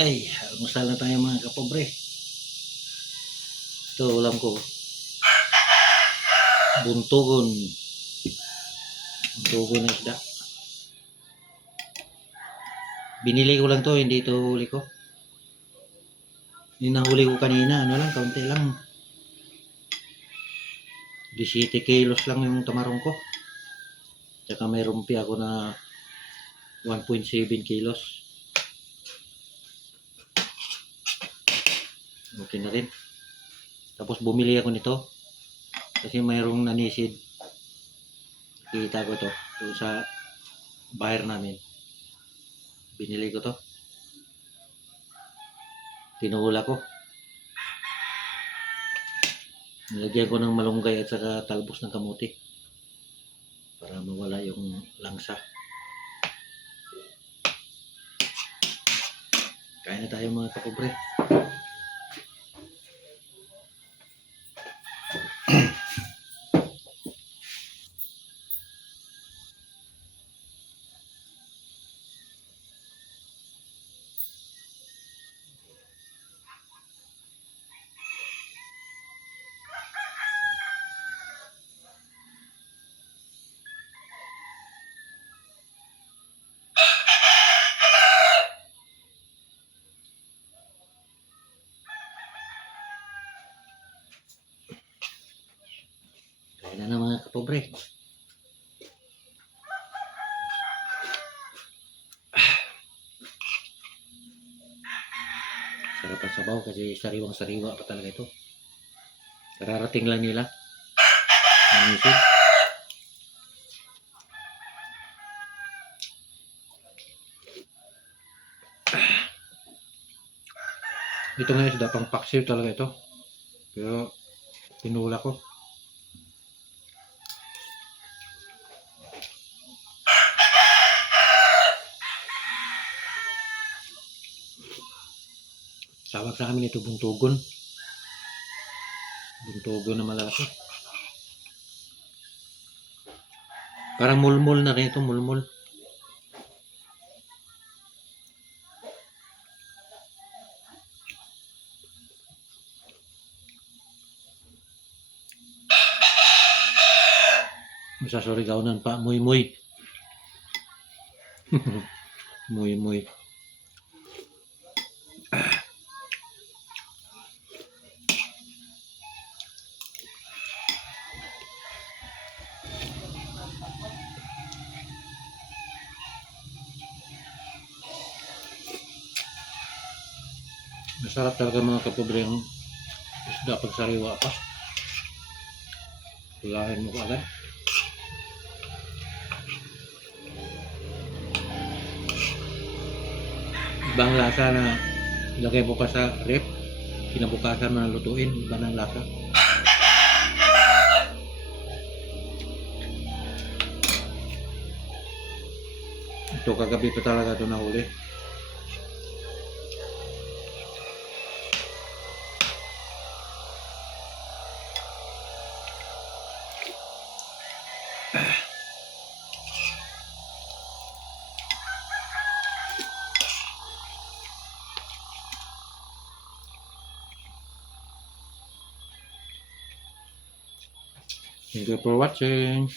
Ay, almusal na tayo mga kapobre. Ito, ulam ko. Buntugon. Buntugon na isda. Binili ko lang to, hindi ito huli ko. Yung nahuli ko kanina, ano lang, kaunti lang. 17 kilos lang yung tamarong ko. Tsaka may rumpi ako na 1.7 kilos. Okay na rin. Tapos bumili ako nito. Kasi mayroong nanisid. Kita ko to. Doon sa buyer namin. Binili ko to. Tinuhula ko. Nilagyan ko ng malunggay at saka talbos ng kamuti. Para mawala yung langsa. Kain na tayo mga kapobre. Kain na mga kapobre. Sarap ang sabaw kasi sariwang sariwa pa talaga ito. Kararating lang nila. Nanisid. Ito nga isda pang paksiw talaga ito. Pero tinula ko. Tawag sa amin ito buntugon. Buntugon na malaki. Parang mulmul na rin ito, mulmul. Masasurigaw pa, muy-muy. Muy-muy. Masarap talaga mga kapobre ang isda pag sariwa pa. Tulahin mo ko agad. Ibang lasa na ilagay mo pa sa rep. Kinabukasan na lutuin. Iba ng lasa. Ito kagabi pa talaga ito nahuli. Thank you for watching.